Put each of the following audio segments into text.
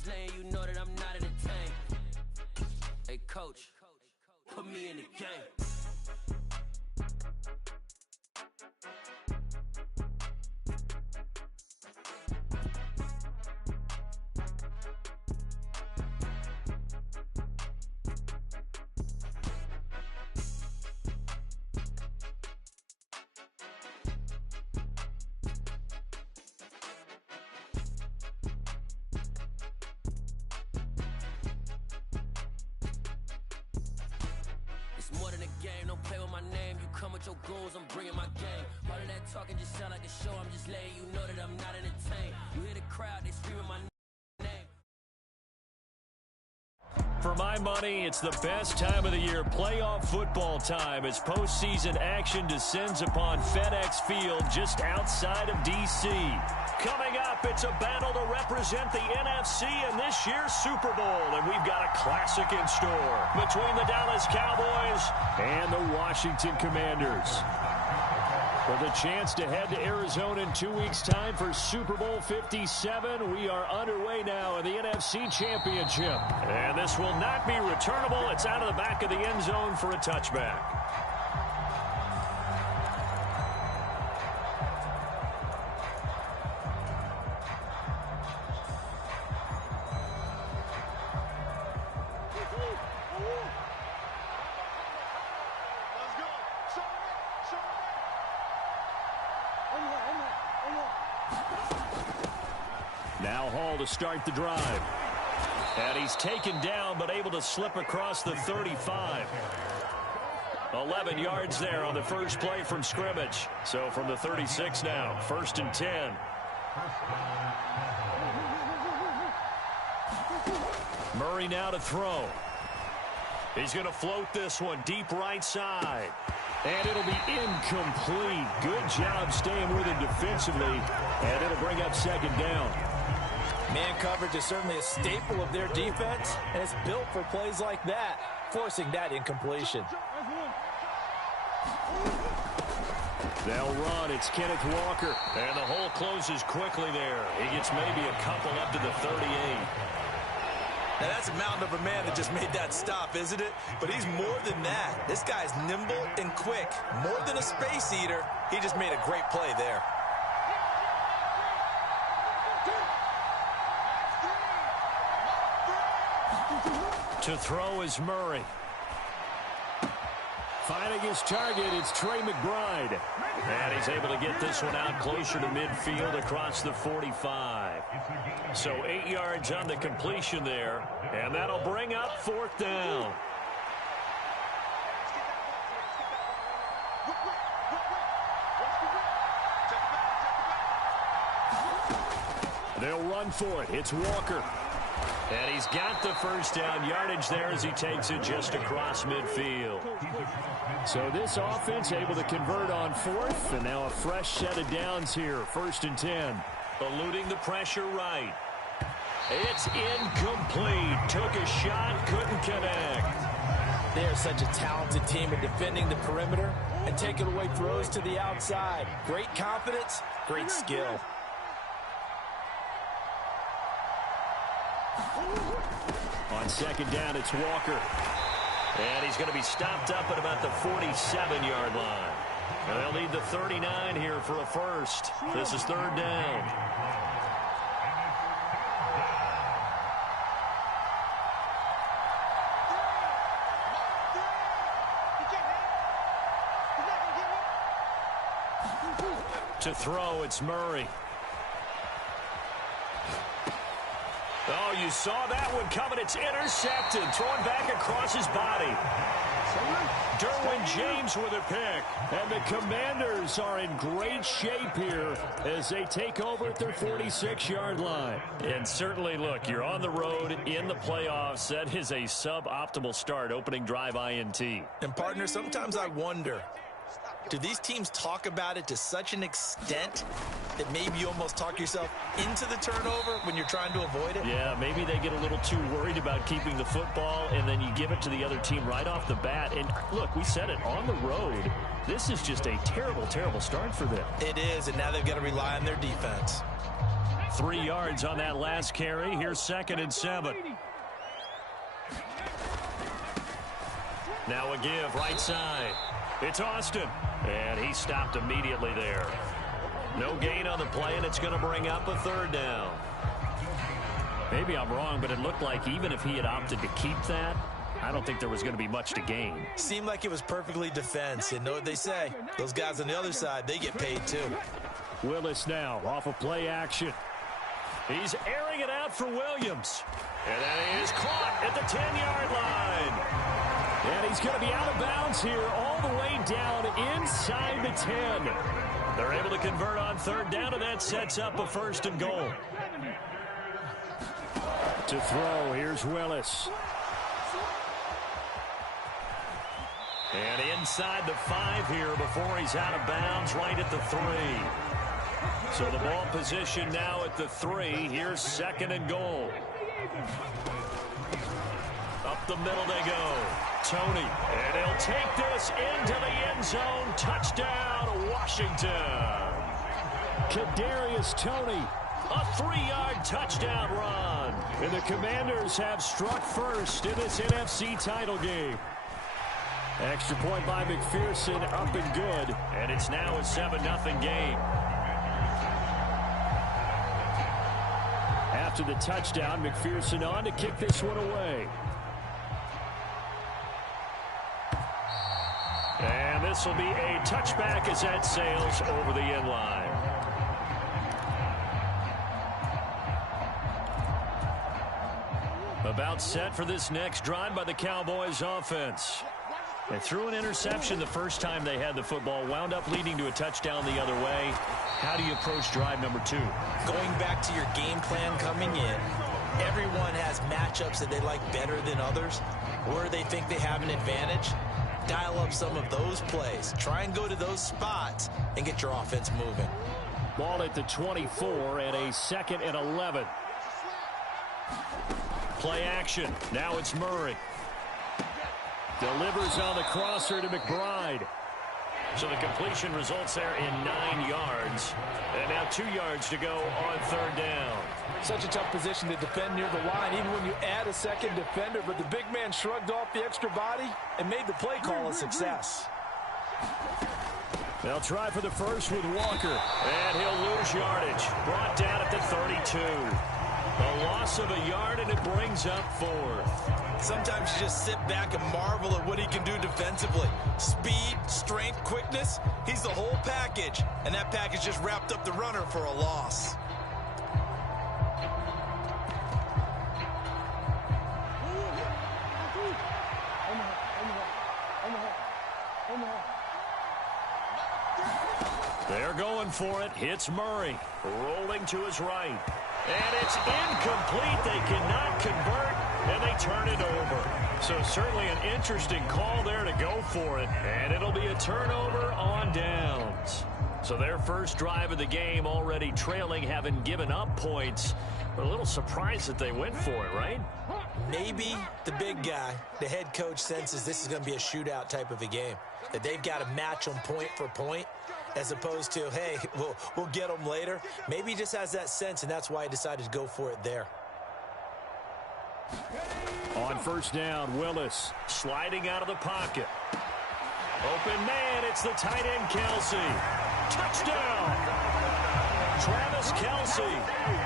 just letting you know that I'm not entertained. Hey, coach, put me in the game. More than a game, don't play with my name. You come with your goons, I'm bringing my game. All of that talking just sound like a show. I'm just letting you know that I'm not entertained. You hear the crowd, they screaming my name. For my money, it's the best time of the year, playoff football time, as postseason action descends upon FedEx Field just outside of D.C. Coming up, it's a battle to represent the NFC in this year's Super Bowl, and we've got a classic in store between the Dallas Cowboys and the Washington Commanders. With a chance to head to Arizona in 2 weeks' time for Super Bowl 57, we are underway now in the NFC Championship. And this will not be returnable. It's out of the back of the end zone for a touchback. Now Hall to start the drive. And he's taken down but able to slip across the 35. 11 yards there on the first play from scrimmage. So from the 36 now, 1st and 10. Murray now to throw. He's going to float this one deep right side. And it'll be incomplete. Good job staying with him defensively. And it'll bring up 2nd down. Man coverage is certainly a staple of their defense, and it's built for plays like that, forcing that incompletion. They'll run. It's Kenneth Walker. And the hole closes quickly there. He gets maybe a couple up to the 38. Now, that's a mountain of a man that just made that stop, isn't it? But he's more than that. This guy's nimble and quick. More than a space eater, he just made a great play there. To throw is Murray. Finding his target, it's Trey McBride. And he's able to get this one out closer to midfield across the 45. So 8 yards on the completion there. And that'll bring up 4th down. They'll run for it. It's Walker. And he's got the 1st down yardage there as he takes it just across midfield. So this offense able to convert on 4th, and now a fresh set of downs here, 1st and 10. Eluding the pressure right. It's incomplete. Took a shot, couldn't connect. They're such a talented team at defending the perimeter and taking away throws to the outside. Great confidence, great skill. On 2nd down, it's Walker. And he's going to be stopped up at about the 47-yard line. And they'll need the 39 here for a first. This is 3rd down. To throw, it's Murray. Oh, you saw that one coming. It's intercepted. Thrown back across his body. Derwin James with a pick. And the Commanders are in great shape here as they take over at their 46-yard line. And certainly, look, you're on the road in the playoffs. That is a suboptimal start, opening drive INT. And, partner, sometimes I wonder, do these teams talk about it to such an extent that maybe you almost talk yourself into the turnover when you're trying to avoid it? Yeah, maybe they get a little too worried about keeping the football, and then you give it to the other team right off the bat. And, look, we said it, on the road, this is just a terrible, terrible start for them. It is, and now they've got to rely on their defense. 3 yards on that last carry. Here's 2nd and 7. Now a give right side. It's Austin. And he stopped immediately there. No gain on the play, and it's going to bring up a 3rd down. Maybe I'm wrong, but it looked like even if he had opted to keep that, I don't think there was going to be much to gain. Seemed like it was perfectly defense. And know what they say? Those guys on the other side, they get paid too. Willis now off of play action. He's airing it out for Williams. And that is caught at the 10-yard line. And he's going to be out of bounds here all the way down inside the 10. They're able to convert on 3rd down, and that sets up a 1st and goal. To throw, here's Willis. And inside the 5 here before he's out of bounds, right at the 3. So the ball position now at the 3. Here's 2nd and goal. Up the middle they go. Tony. And he'll take this into the end zone. Touchdown, Washington. Kadarius Toney. A 3-yard touchdown run. And the Commanders have struck first in this NFC title game. Extra point by McPherson, up and good. And it's now a 7-0 game. After the touchdown, McPherson on to kick this one away. And this will be a touchback as that sails over the end line. About set for this next drive by the Cowboys offense. They threw an interception the first time they had the football, wound up leading to a touchdown the other way. How do you approach drive number 2? Going back to your game plan coming in, everyone has matchups that they like better than others, where they think they have an advantage. Dial up some of those plays. Try and go to those spots and get your offense moving. Ball at the 24 and a 2nd and 11. Play action. Now it's Murray. Delivers on the crosser to McBride. So the completion results there in 9 yards. And now 2 yards to go on 3rd down. Such a tough position to defend near the line, even when you add a second defender. But the big man shrugged off the extra body and made the play call a success. They'll try for the first with Walker. And he'll lose yardage. Brought down at the 32. A loss of a yard, and it brings up 4th. Sometimes you just sit back and marvel at what he can do defensively. Speed, strength, quickness, he's the whole package. And that package just wrapped up the runner for a loss. They're going for it. Hits Murray. Rolling to his right. And it's incomplete. They cannot convert, and they turn it over. So certainly an interesting call there to go for it. And it'll be a turnover on downs. So their first drive of the game already trailing, having given up points. But a little surprised that they went for it, right? Maybe the big guy, the head coach, senses this is going to be a shootout type of a game. That they've got to match them point for point, as opposed to, hey, we'll get them later. Maybe he just has that sense, and that's why he decided to go for it there. On 1st down, Willis sliding out of the pocket. Open man, it's the tight end, Kelsey. Touchdown! Travis Kelsey,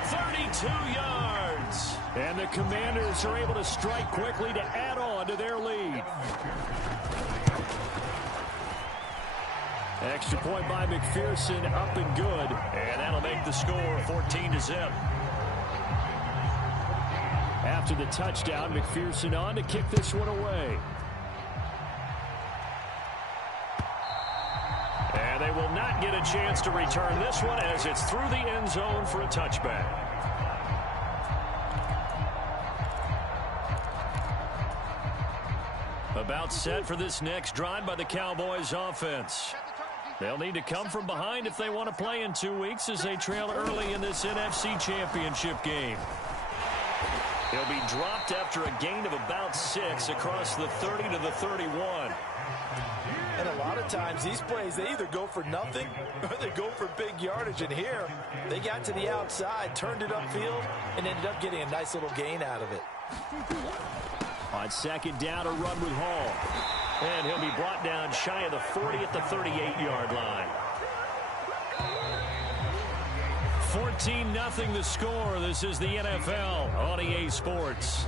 32 yards. And the Commanders are able to strike quickly to add on to their lead. Extra point by McPherson, up and good. And that'll make the score 14-0. After the touchdown, McPherson on to kick this one away. And they will not get a chance to return this one as it's through the end zone for a touchback. About set for this next drive by the Cowboys offense. They'll need to come from behind if they want to play in 2 weeks as they trail early in this NFC Championship game. He'll be dropped after a gain of about 6 across the 30 to the 31. And a lot of times these plays, they either go for nothing or they go for big yardage. And here, they got to the outside, turned it upfield, and ended up getting a nice little gain out of it. On second down, a run with Hall. And he'll be brought down shy of the 40 at the 38-yard line. 14-0 the score. This is the NFL on EA Sports.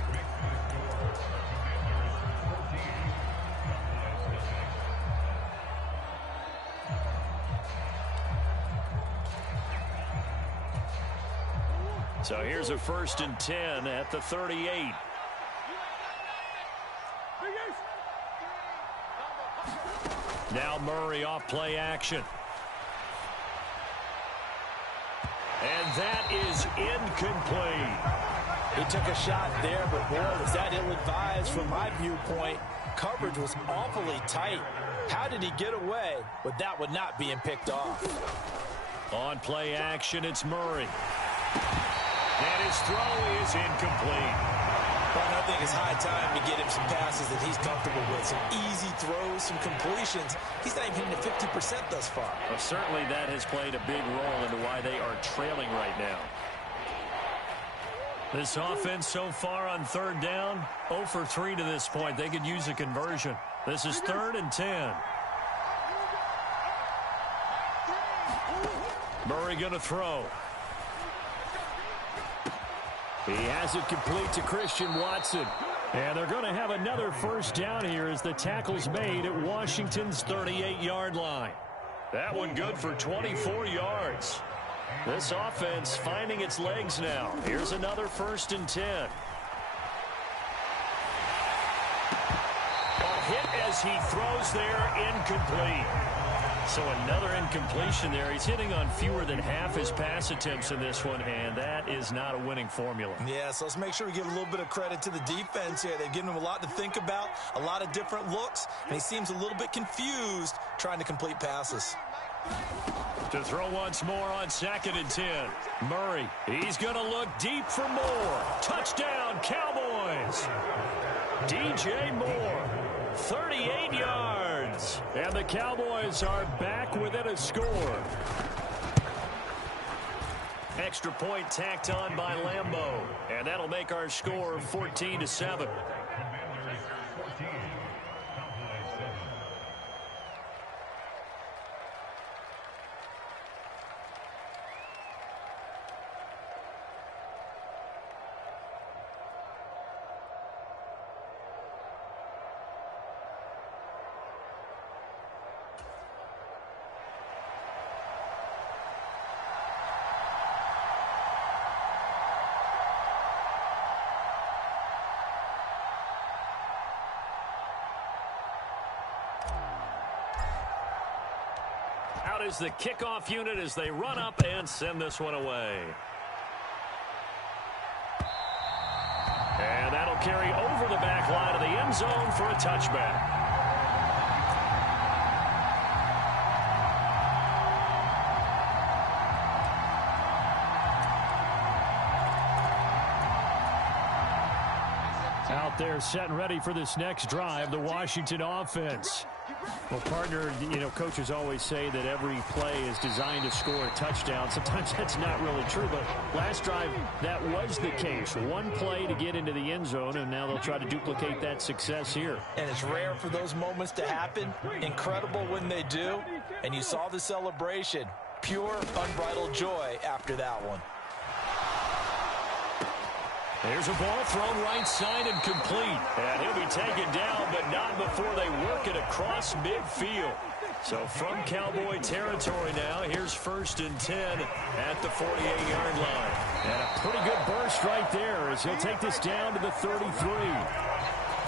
So here's a 1st and 10 at the 38. Now Murray off play action. And that is incomplete. He took a shot there, but boy, was that ill-advised from my viewpoint. Coverage was awfully tight. How did he get away with that one not being picked off? On play action, it's Murray. And his throw is incomplete. Well, I think it's high time to get him some passes that he's comfortable with. Some easy throws, some completions. He's not even hitting the 50% thus far. Well, certainly that has played a big role into why they are trailing right now. This offense so far on 3rd down, 0 for 3 to this point. They could use a conversion. This is 3rd and 10. Murray going to throw. He has it complete to Christian Watson. And they're going to have another 1st down here as the tackle's made at Washington's 38-yard line. That one good for 24 yards. This offense finding its legs now. Here's another 1st and 10. A hit as he throws there, incomplete. So another incompletion there. He's hitting on fewer than half his pass attempts in this one, and that is not a winning formula. Yeah, so let's make sure we give a little bit of credit to the defense here. They've given him a lot to think about, a lot of different looks, and he seems a little bit confused trying to complete passes. To throw once more on 2nd and 10. Murray, he's going to look deep for more. Touchdown, Cowboys. DJ Moore, 38 yards. And the Cowboys are back within a score. Extra point tacked on by Lambeau. And that'll make our score 14-7. Out is the kickoff unit as they run up and send this one away. And that'll carry over the back line of the end zone for a touchback. Out there set and ready for this next drive, the Washington offense. Well, partner, coaches always say that every play is designed to score a touchdown. Sometimes that's not really true, but last drive, that was the case. One play to get into the end zone, and now they'll try to duplicate that success here. And it's rare for those moments to happen. Incredible when they do. And you saw the celebration. Pure, unbridled joy after that one. There's a ball thrown right side and complete. And he'll be taken down, but not before they work it across midfield. So from Cowboy territory now, here's 1st and 10 at the 48-yard line. And a pretty good burst right there as he'll take this down to the 33.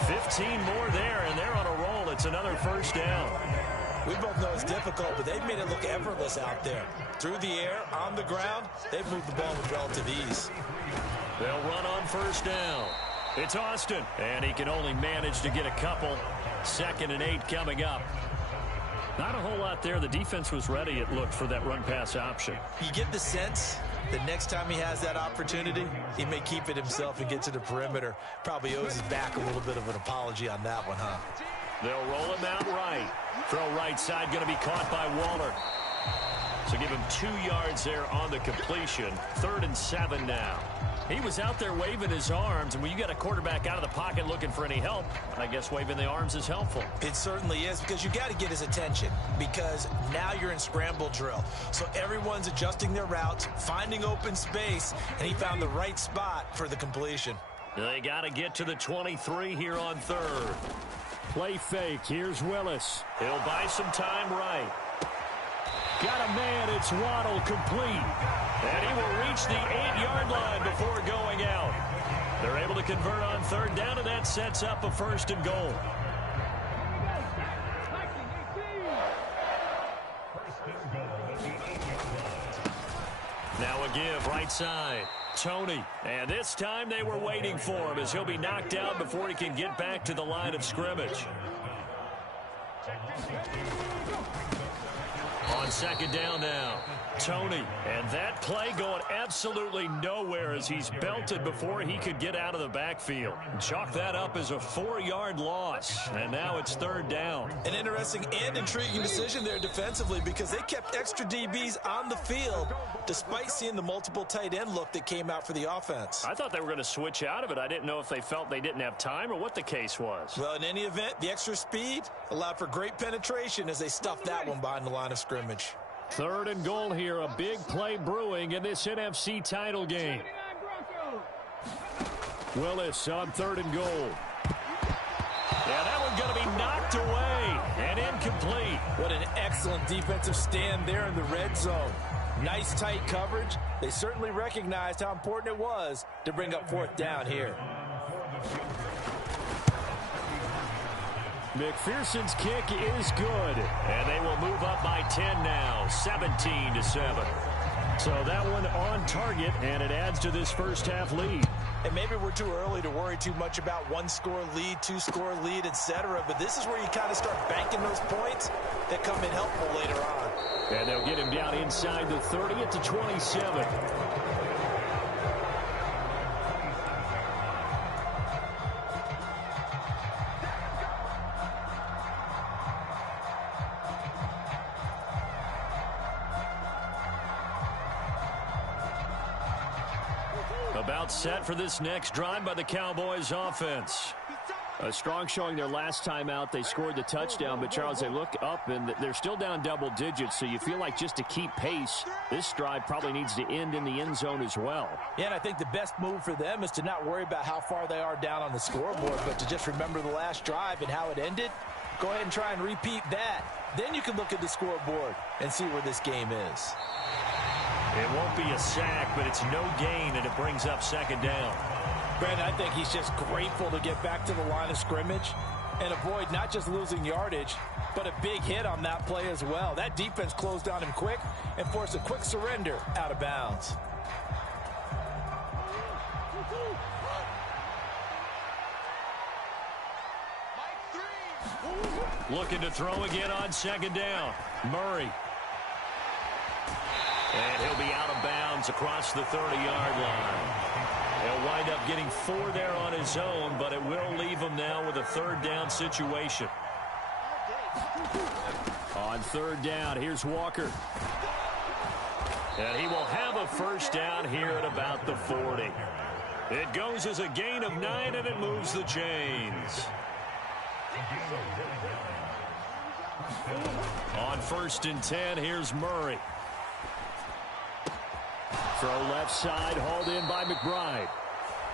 15 more there, and they're on a roll. It's another 1st down. We both know it's difficult, but they've made it look effortless out there. Through the air, on the ground, they've moved the ball with relative ease. They'll run on 1st down. It's Austin, and he can only manage to get a couple. 2nd and 8 coming up. Not a whole lot there. The defense was ready, it looked, for that run-pass option. You get the sense that next time he has that opportunity, he may keep it himself and get to the perimeter. Probably owes his back a little bit of an apology on that one, huh? They'll roll him out right. Throw right side going to be caught by Waller. So give him 2 yards there on the completion. 3rd and 7 now. He was out there waving his arms, and when you got a quarterback out of the pocket looking for any help, I guess waving the arms is helpful. It certainly is, because you got to get his attention, because now you're in scramble drill. So everyone's adjusting their routes, finding open space, and he found the right spot for the completion. They got to get to the 23 here on 3rd. Play fake. Here's Willis. He'll buy some time right. Got a man. It's Waddle, complete. And he will reach the 8-yard line before going out. They're able to convert on 3rd down, and that sets up a 1st and goal. Now a give right side. Tony. And this time they were waiting for him, as he'll be knocked out before he can get back to the line of scrimmage. On 2nd down now, Tony. And that play going absolutely nowhere as he's belted before he could get out of the backfield. Chalk that up as a 4-yard loss. And now it's 3rd down. An interesting and intriguing decision there defensively, because they kept extra DBs on the field despite seeing the multiple tight end look that came out for the offense. I thought they were going to switch out of it. I didn't know if they felt they didn't have time or what the case was. Well, in any event, the extra speed allowed for great penetration as they stuffed that one behind the line of scrimmage. 3rd and goal here. A big play brewing in this NFC title game. Willis on 3rd and goal. Yeah, that one's going to be knocked away and incomplete. What an excellent defensive stand there in the red zone. Nice tight coverage. They certainly recognized how important it was to bring up 4th down here. McPherson's kick is good. And they will move up by 10 now, 17-7. So that one on target, and it adds to this first half lead. And maybe we're too early to worry too much about 1-score lead, 2-score lead, etc. But this is where you kind of start banking those points that come in helpful later on. And they'll get him down inside the 30 at the 27. About set for this next drive by the Cowboys offense. A strong showing their last time out. They scored the touchdown, but Charles, they look up and they're still down double digits, so you feel like just to keep pace, this drive probably needs to end in the end zone as well. Yeah, and I think the best move for them is to not worry about how far they are down on the scoreboard, but to just remember the last drive and how it ended. Go ahead and try and repeat that. Then you can look at the scoreboard and see where this game is. It won't be a sack, but it's no gain, and it brings up 2nd down. Brandon, I think he's just grateful to get back to the line of scrimmage and avoid not just losing yardage, but a big hit on that play as well. That defense closed on him quick and forced a quick surrender out of bounds. Looking to throw again on 2nd down. Murray. And he'll be out of bounds across the 30-yard line. He'll wind up getting 4 there on his own, but it will leave him now with a 3rd down situation. On 3rd down, here's Walker. And he will have a 1st down here at about the 40. It goes as a gain of 9, and it moves the chains. On 1st and 10, here's Murray. Throw left side, hauled in by McBride.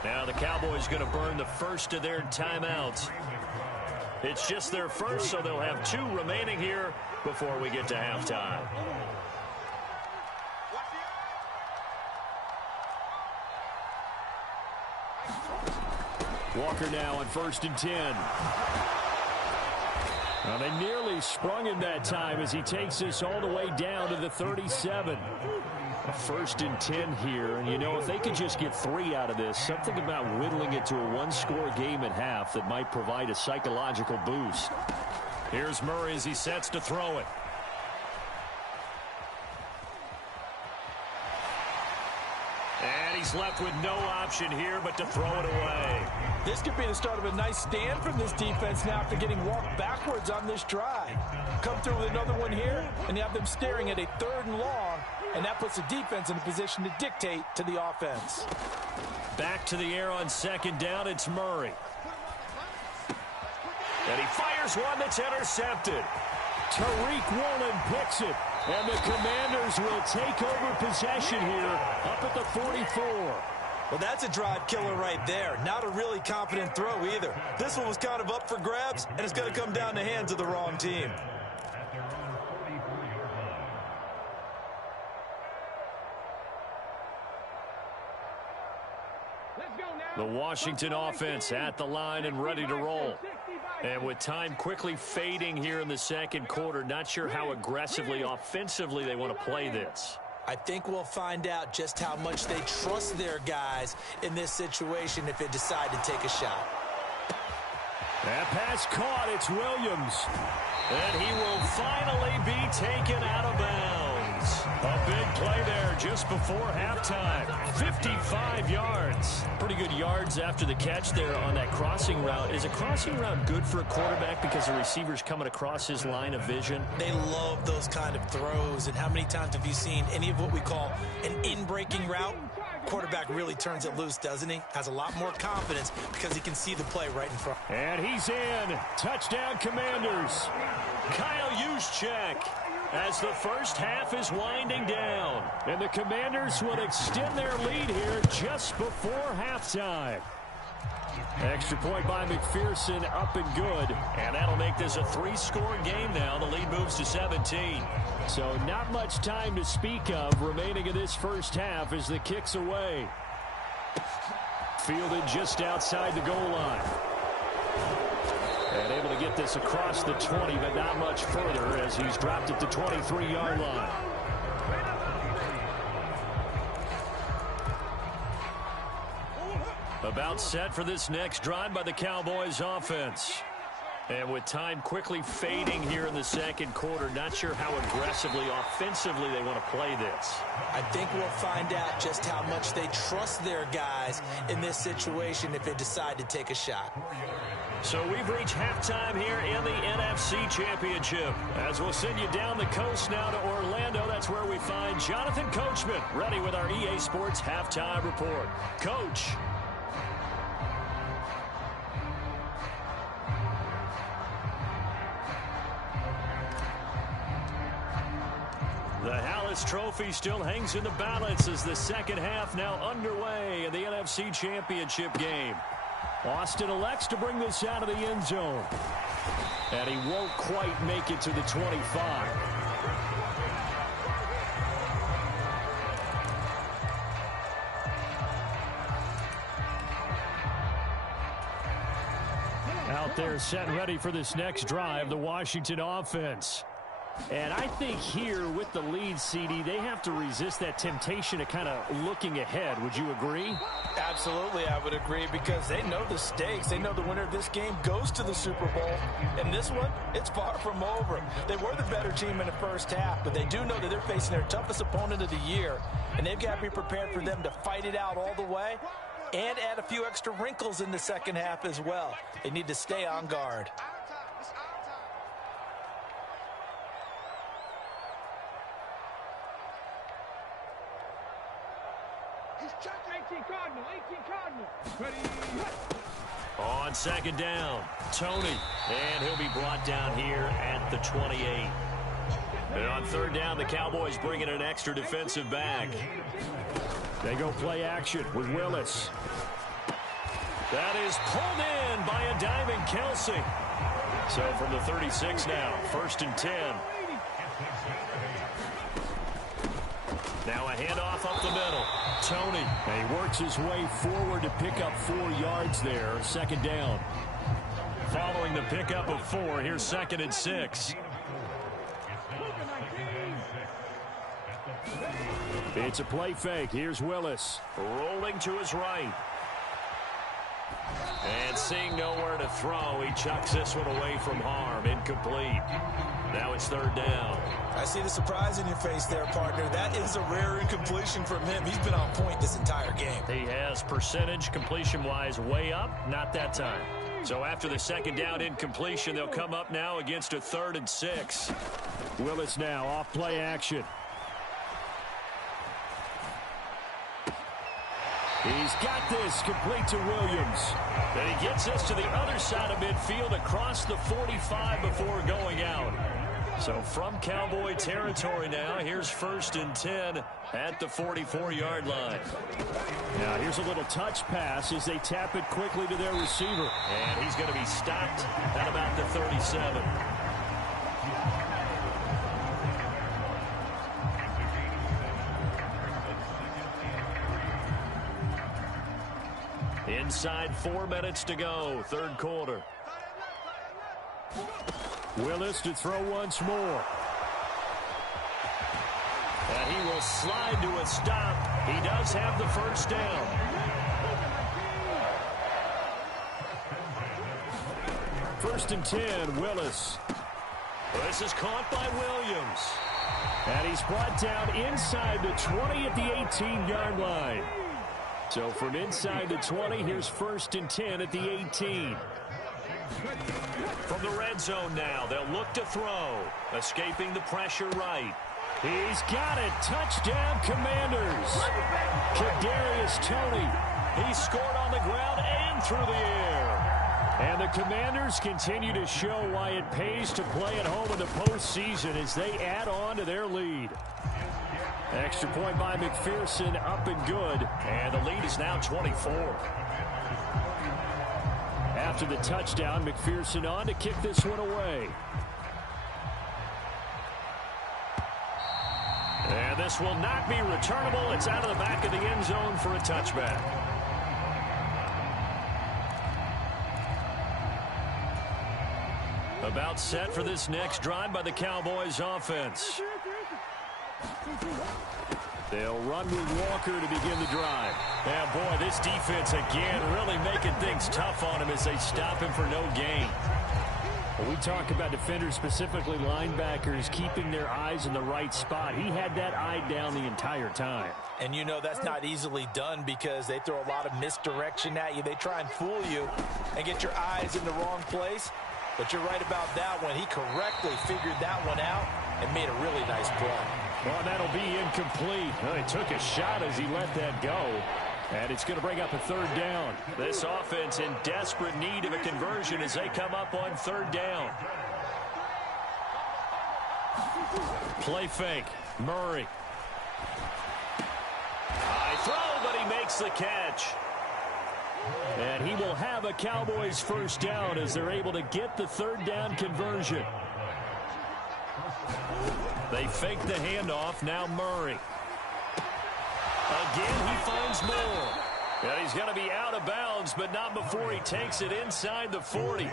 Now the Cowboys going to burn the first of their timeouts. It's just their first, so they'll have 2 remaining here before we get to halftime. Walker now on 1st and 10. Well, they nearly sprung him that time as he takes this all the way down to the 37. 1st and 10 here, and you know, if they could just get 3 out of this, something about whittling it to a 1-score game at half that might provide a psychological boost. Here's Murray as he sets to throw it. And he he's left with no option here but to throw it away. This could be the start of a nice stand from this defense now after getting walked backwards on this drive. Come through with another one here, and you have them staring at a 3rd and long, and that puts the defense in a position to dictate to the offense. Back to the air on 2nd down, it's Murray. And he fires one that's intercepted. Tariq Woolen picks it, and the Commanders will take over possession here up at the 44. Well, that's a drive killer right there. Not a really confident throw either. This one was kind of up for grabs, and it's going to come down the hands of the wrong team. The Washington offense at the line and ready to roll. And with time quickly fading here in the 2nd quarter, not sure how aggressively, offensively they want to play this. I think we'll find out just how much they trust their guys in this situation if they decide to take a shot. That pass caught. It's Williams. And he will finally be taken out of bounds. A big play there just before halftime. 55 yards. Pretty good yards after the catch there on that crossing route. Is a crossing route good for a quarterback because the receiver's coming across his line of vision? They love those kind of throws. And how many times have you seen any of what we call an in-breaking route? Quarterback really turns it loose, doesn't he? Has a lot more confidence because he can see the play right in front. And he's in. Touchdown, Commanders. Kyle Juszczyk as the first half is winding down. And the Commanders will extend their lead here just before halftime. Extra point by McPherson, up and good. And that'll make this a 3-score game now. The lead moves to 17. So not much time to speak of remaining in this first half as the kick's away. Fielded just outside the goal line. And able to get this across the 20, but not much further as he's dropped at the 23-yard line. About set for this next drive by the Cowboys offense. And with time quickly fading here in the 2nd quarter, not sure how aggressively, offensively they want to play this. I think we'll find out just how much they trust their guys in this situation if they decide to take a shot. So we've reached halftime here in the NFC Championship. As we'll send you down the coast now to Orlando, that's where we find Jonathan Coachman ready with our EA Sports Halftime Report. Coach. The Hallis Trophy still hangs in the balance as the 2nd half now underway in the NFC Championship game. Austin elects to bring this out of the end zone. And he won't quite make it to the 25. Out there set and ready for this next drive, the Washington offense. And I think here with the lead, CD, they have to resist that temptation of kind of looking ahead. Would you agree? Absolutely, I would agree, because they know the stakes. They know the winner of this game goes to the Super Bowl. And this one, it's far from over. They were the better team in the first half, but they do know that they're facing their toughest opponent of the year. And they've got to be prepared for them to fight it out all the way and add a few extra wrinkles in the 2nd half as well. They need to stay on guard. On 2nd down, Tony. And he'll be brought down here at the 28. And on 3rd down, the Cowboys bringing an extra defensive back. They go play action with Willis. That is pulled in by a diving Kelsey. So from the 36 now, 1st and 10. Now a handoff up the middle. Tony. And he works his way forward to pick up 4 yards there. 2nd down. Following the pickup of 4, here's 2nd and 6. It's a play fake. Here's Willis. Rolling to his right. And seeing nowhere to throw, he chucks this one away from harm. Incomplete. Now it's third down. I see the surprise in your face there, partner. That is a rare incompletion from him. He's been on point this entire game. He has percentage completion-wise way up, not that time. So after the second down incompletion, they'll come up now against a 3rd and 6. Willis now off play action. He's got this complete to Williams. And he gets us to the other side of midfield across the 45 before going out. So from Cowboy territory now, here's 1st and 10 at the 44-yard line. Now here's a little touch pass as they tap it quickly to their receiver. And he's going to be stopped at about the 37. Inside 4 minutes to go, third quarter. Willis to throw once more. And he will slide to a stop. He does have the first down. First and 10, Willis. This is caught by Williams. And he's brought down inside the 20 at the 18-yard line. So from inside the 20, here's 1st and 10 at the 18. From the red zone now, they'll look to throw. Escaping the pressure right. He's got it. Touchdown, Commanders. Kadarius Toney. He scored on the ground and through the air. And the Commanders continue to show why it pays to play at home in the postseason as they add on to their lead. Extra point by McPherson, up and good. And the lead is now 24. After the touchdown, McPherson on to kick this one away. And this will not be returnable. It's out of the back of the end zone for a touchback. About set for this next drive by the Cowboys offense. They'll run with Walker to begin the drive. Yeah, boy, this defense again really making things tough on him as they stop him for no gain. When we talk about defenders, specifically linebackers, keeping their eyes in the right spot, he had that eye down the entire time. And you know that's not easily done because they throw a lot of misdirection at you. They try and fool you and get your eyes in the wrong place. But you're right about that one. He correctly figured that one out and made a really nice play. Well, that'll be incomplete. Well, he took a shot as he let that go. And it's going to bring up a third down. This offense in desperate need of a conversion as they come up on third down. Play fake. Murray. High throw, but he makes the catch. And he will have a Cowboys first down as they're able to get the third down conversion. They fake the handoff. Now Murray. Again, he finds more. And he's going to be out of bounds, but not before he takes it inside the 40.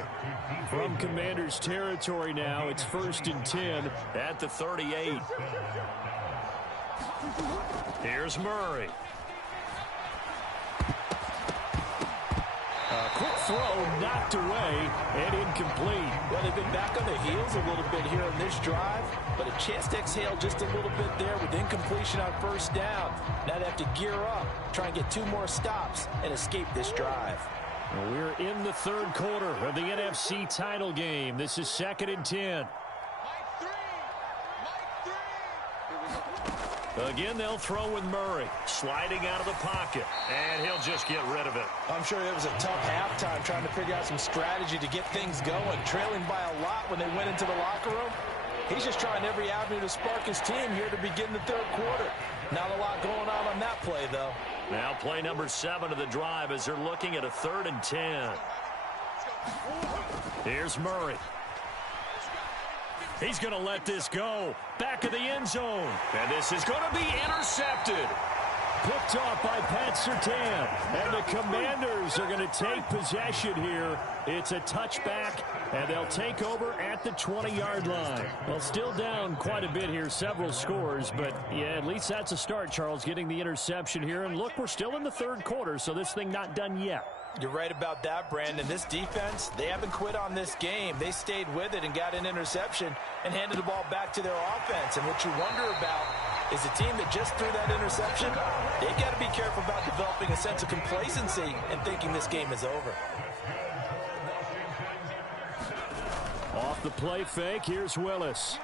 From Commanders territory now, it's 1st and 10 at the 38. Here's Murray. A quick throw knocked away and incomplete. Well, they've been back on the heels a little bit here in this drive, but a chance to exhale just a little bit there with incompletion on first down. Now they have to gear up, try and get 2 more stops and escape this drive. Well, we're in the third quarter of the NFC title game. This is 2nd and 10. Again, they'll throw with Murray, sliding out of the pocket, and he'll just get rid of it. I'm sure it was a tough halftime trying to figure out some strategy to get things going, trailing by a lot when they went into the locker room. He's just trying every avenue to spark his team here to begin the third quarter. Not a lot going on that play, though. Now play number 7 of the drive as they're looking at a 3rd and 10. Here's Murray. He's going to let this go. Back of the end zone. And this is going to be intercepted. picked off by Pat Surtain. And the Commanders are going to take possession here. It's a touchback, and they'll take over at the 20-yard line. Well, still down quite a bit here, several scores, but yeah, at least that's a start, Charles, getting the interception here. And look, we're still in the third quarter, so this thing not done yet. You're right about that, Brandon. This defense, they haven't quit on this game. They stayed with it and got an interception and handed the ball back to their offense. And what you wonder about is a team that just threw that interception, they've got to be careful about developing a sense of complacency and thinking this game is over. Off the play fake, here's Willis.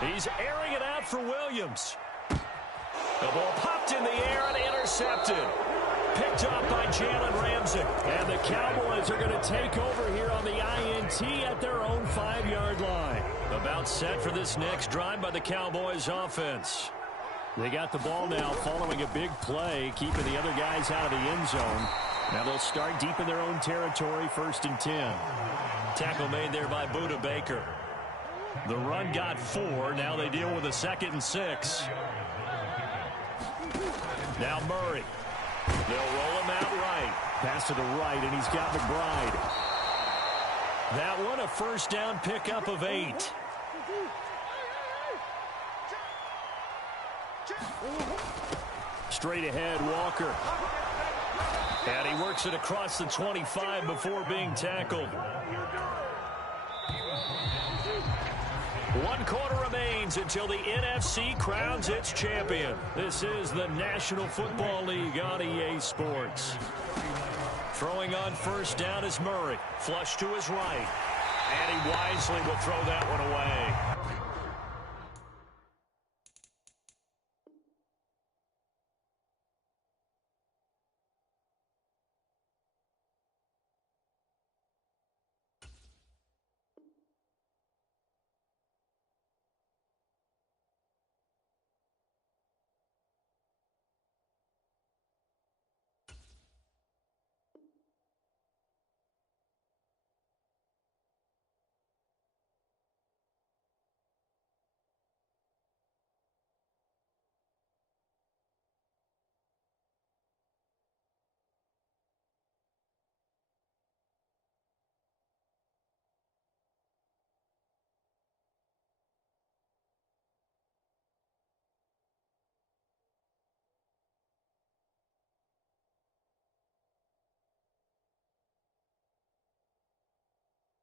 He's airing it out for Williams. The ball popped in the air and intercepted. Picked up by Jalen Ramsey. And the Cowboys are going to take over here on the INT at their own 5-yard line. About set for this next drive by the Cowboys offense. They got the ball now following a big play, keeping the other guys out of the end zone. Now they'll start deep in their own territory, 1st and 10. Tackle made there by Budda Baker. The run got 4. Now they deal with a 2nd and 6. Now Murray. They'll roll him out right. Pass to the right, and he's got McBride. That one a first down pickup of 8. Straight ahead, Walker. And he works it across the 25 before being tackled. 1 quarter remains until the NFC crowns its champion. This is the National Football League on EA Sports. Throwing on first down is Murray. Flush to his right. And he wisely will throw that one away.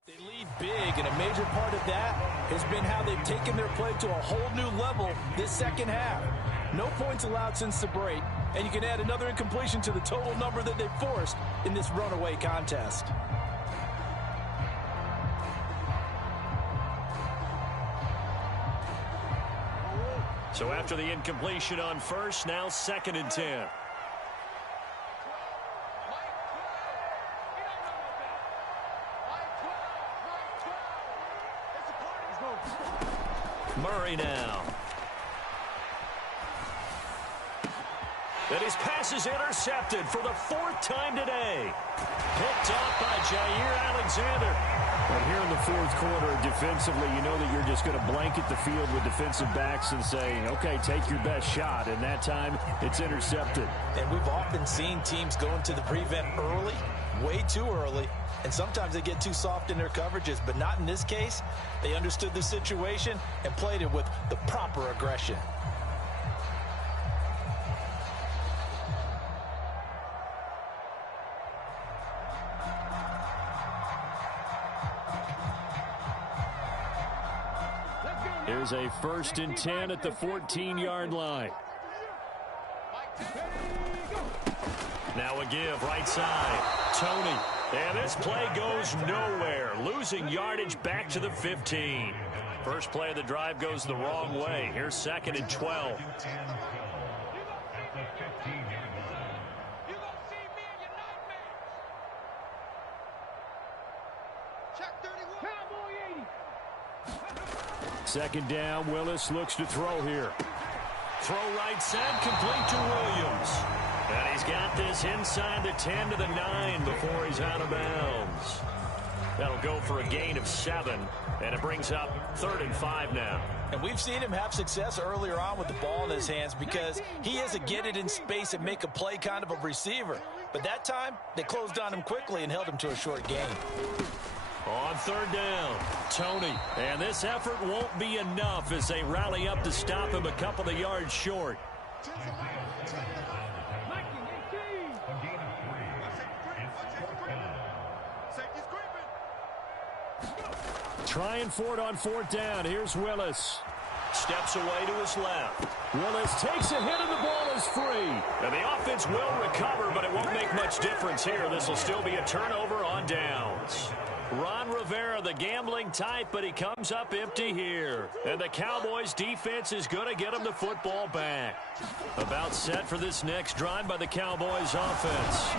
They lead big, and a major part of that has been how they've taken their play to a whole new level this second half. No points allowed since the break, and you can add another incompletion to the total number that they've forced in this runaway contest. So after the incompletion on first, now 2nd and 10. Murray now. And his pass is intercepted for the 4th time today. Picked off by Jair Alexander. And here in the 4th quarter, defensively, you know that you're just going to blanket the field with defensive backs and say, okay, take your best shot. And that time, it's intercepted. And we've often seen teams go into the prevent early, way too early, and sometimes they get too soft in their coverages, but not in this case. They understood the situation and played it with the proper aggression. Here's a 1st and 10 at the 14-yard line. Now a give, right side. Tony. And this play goes nowhere. Losing yardage back to the 15. First play of the drive goes the wrong way. Here's 2nd and 12. Second down, Willis looks to throw here. Throw right side, complete to Williams. And he's got this inside the 10 to the 9 before he's out of bounds. That'll go for a gain of 7, and it brings up 3rd and 5 now. And we've seen him have success earlier on with the ball in his hands because he is a get it in space and make a play kind of a receiver. But that time, they closed on him quickly and held him to a short gain. On 3rd down, Tony. And this effort won't be enough as they rally up to stop him a couple of yards short. Trying for it on 4th down. Here's Willis. Steps away to his left. Willis takes a hit and the ball is free. And the offense will recover, but it won't make much difference here. This will still be a turnover on downs. Ron Rivera, the gambling type, but he comes up empty here. And the Cowboys defense is going to get him the football back. About set for this next drive by the Cowboys offense.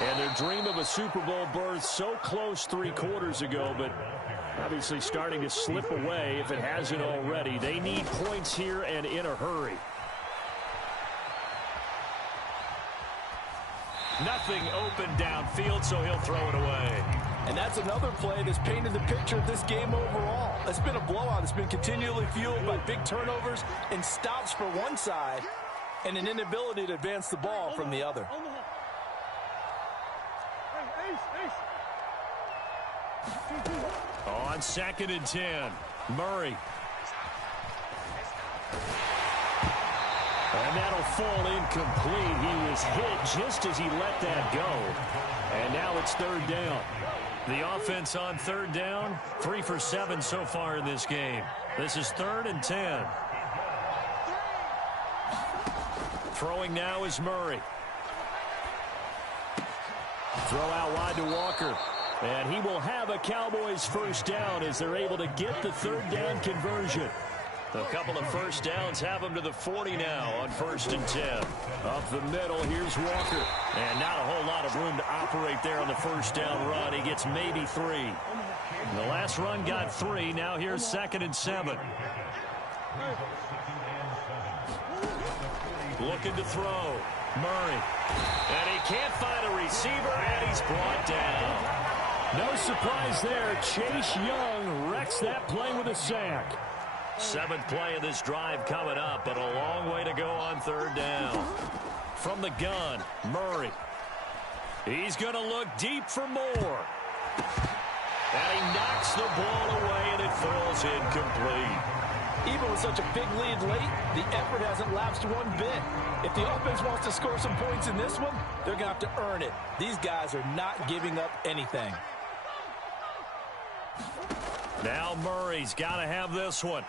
And their dream of a Super Bowl berth so close 3 quarters ago, but obviously starting to slip away if it hasn't already. They need points here and in a hurry. Nothing open downfield, so he'll throw it away. And that's another play that's painted the picture of this game overall. It's been a blowout. It's been continually fueled by big turnovers and stops for one side and an inability to advance the ball from the other. On 2nd and 10, Murray. And that'll fall incomplete. He was hit just as he let that go. And now it's 3rd down. The offense on 3rd down, 3 for 7 so far in this game. This is 3rd and 10. Throwing now is Murray. Throw out wide to Walker. And he will have a Cowboys 1st down as they're able to get the 3rd down conversion. A couple of 1st downs have him to the 40 now on 1st and 10. Up the middle, here's Walker. And not a whole lot of room to operate there on the 1st down run. He gets maybe 3. The last run got 3. Now here's 2nd and 7. Looking to throw. Murray. And he can't find a receiver, and he's brought down. No surprise there. Chase Young wrecks that play with a sack. 7th play of this drive coming up, but a long way to go on 3rd down. From the gun, Murray. He's going to look deep for more. And he knocks the ball away, and it falls incomplete. Even with such a big lead late, the effort hasn't lapsed one bit. If the offense wants to score some points in this one, they're going to have to earn it. These guys are not giving up anything. Now Murray's got to have this one.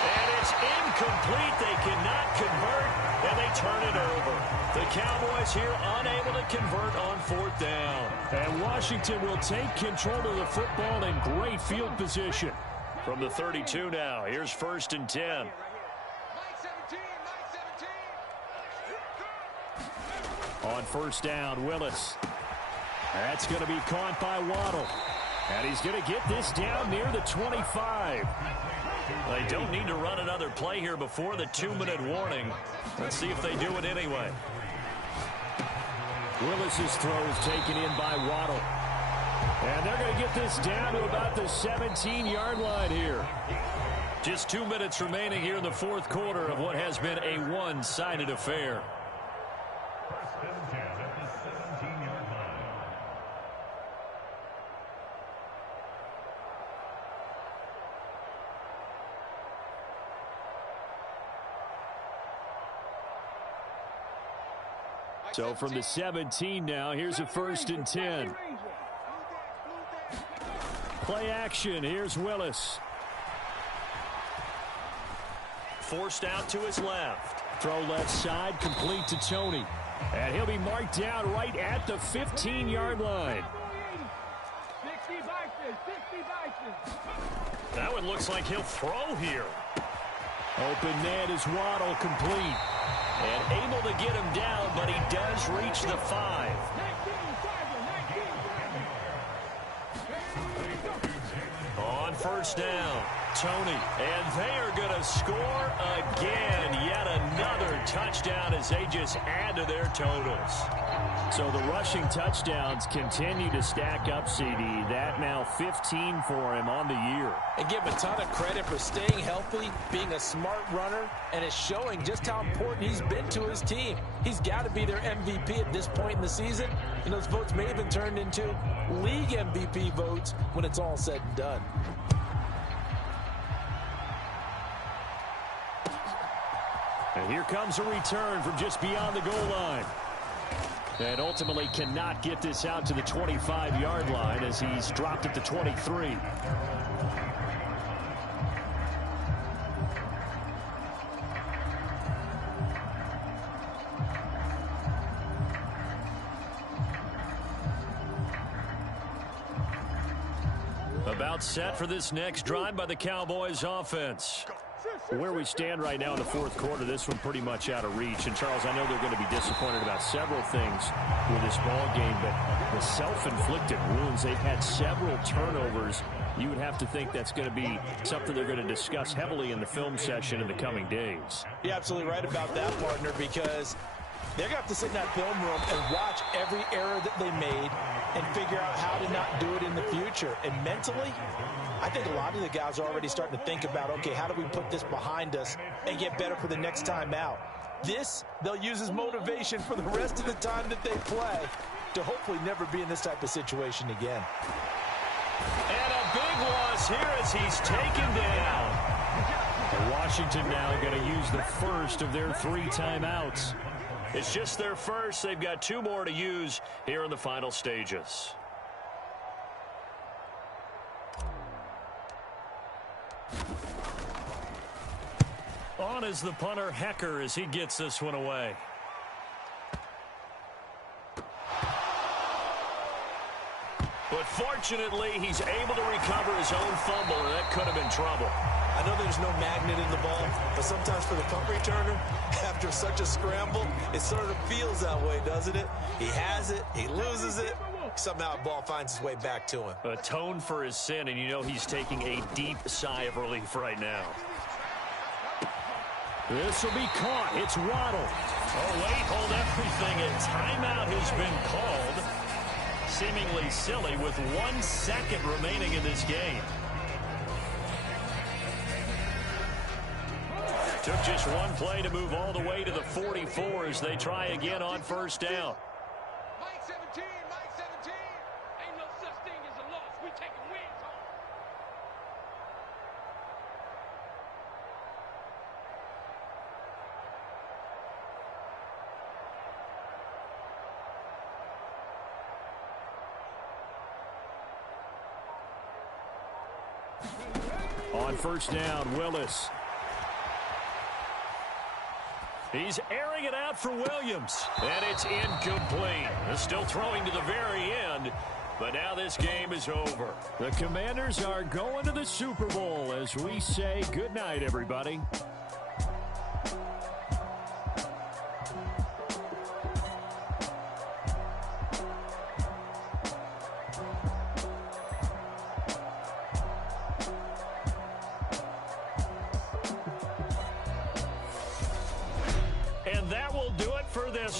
And it's incomplete. They cannot convert, and they turn it over. The Cowboys here unable to convert on 4th down. And Washington will take control of the football in great field position. From the 32 now, here's 1st and 10. On 1st down, Willis. That's going to be caught by Waddle. And he's going to get this down near the 25. They don't need to run another play here before the 2-minute warning. Let's see if they do it anyway. Willis's throw is taken in by Waddle. And they're going to get this down to about the 17-yard line here. Just 2 minutes remaining here in the 4th quarter of what has been a one-sided affair. So from the 17 now, here's a 1st and 10. Play action. Here's Willis. Forced out to his left. Throw left side, complete to Tony. And he'll be marked down right at the 15-yard line. That one looks like he'll throw here. Open man is Waddle, complete. And able to get him down, but he does reach the 5. On 1st down. Tony, and they are going to score again. Yet another touchdown as they just add to their totals. So the rushing touchdowns continue to stack up, CD. That now 15 for him on the year. And give him a ton of credit for staying healthy, being a smart runner, and it's showing just how important he's been to his team. He's got to be their MVP at this point in the season, and those votes may have been turned into league MVP votes when it's all said and done. And here comes a return from just beyond the goal line. And ultimately cannot get this out to the 25-yard line as he's dropped it to 23. About set for this next drive by the Cowboys offense. Where we stand right now in the fourth quarter, this one pretty much out of reach. And, Charles, I know they're going to be disappointed about several things with this ball game, but the self-inflicted wounds, they've had several turnovers. You would have to think that's going to be something they're going to discuss heavily in the film session in the coming days. You're absolutely right about that, partner, because they're going to have to sit in that film room and watch every error that they made and figure out how to not do it in the future. And mentally, I think a lot of the guys are already starting to think about, okay, how do we put this behind us and get better for the next time out? This, they'll use as motivation for the rest of the time that they play to hopefully never be in this type of situation again. And a big loss here as he's taken down. And Washington now going to use the first of their 3 timeouts. It's just their first. They've got 2 more to use here in the final stages. On is the punter, Hecker, as he gets this one away. But fortunately, he's able to recover his own fumble, and that could have been trouble. I know there's no magnet in the ball, but sometimes for the punt returner, after such a scramble, it sort of feels that way, doesn't it? He has it, he loses it, somehow the ball finds its way back to him. Atone for his sin, and you know he's taking a deep sigh of relief right now. This will be caught. It's Waddle. Oh, wait, hold everything. A timeout has been called. Seemingly silly with 1 second remaining in this game. Took just one play to move all the way to the 44 as they try again on first down. Mike 17, ain't no such thing as a loss. We taking wins home. On first down, Willis. He's airing it out for Williams, and it's incomplete. Still throwing to the very end, but now this game is over. The Commanders are going to the Super Bowl as we say goodnight, everybody.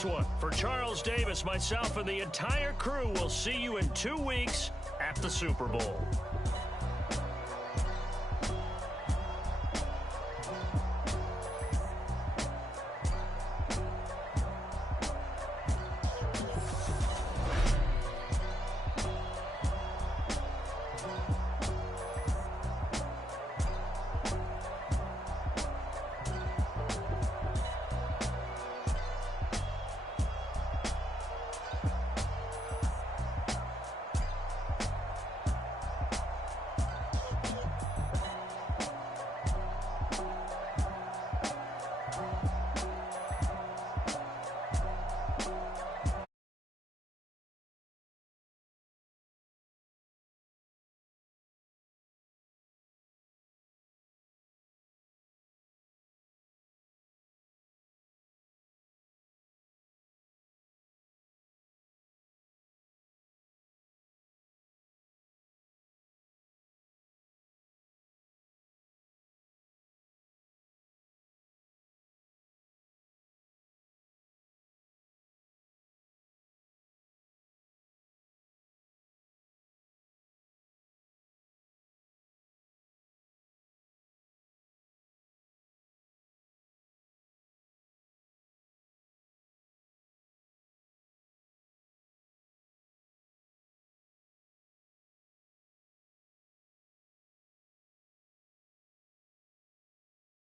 One. For Charles Davis, myself, and the entire crew, will see you in 2 weeks at the Super Bowl.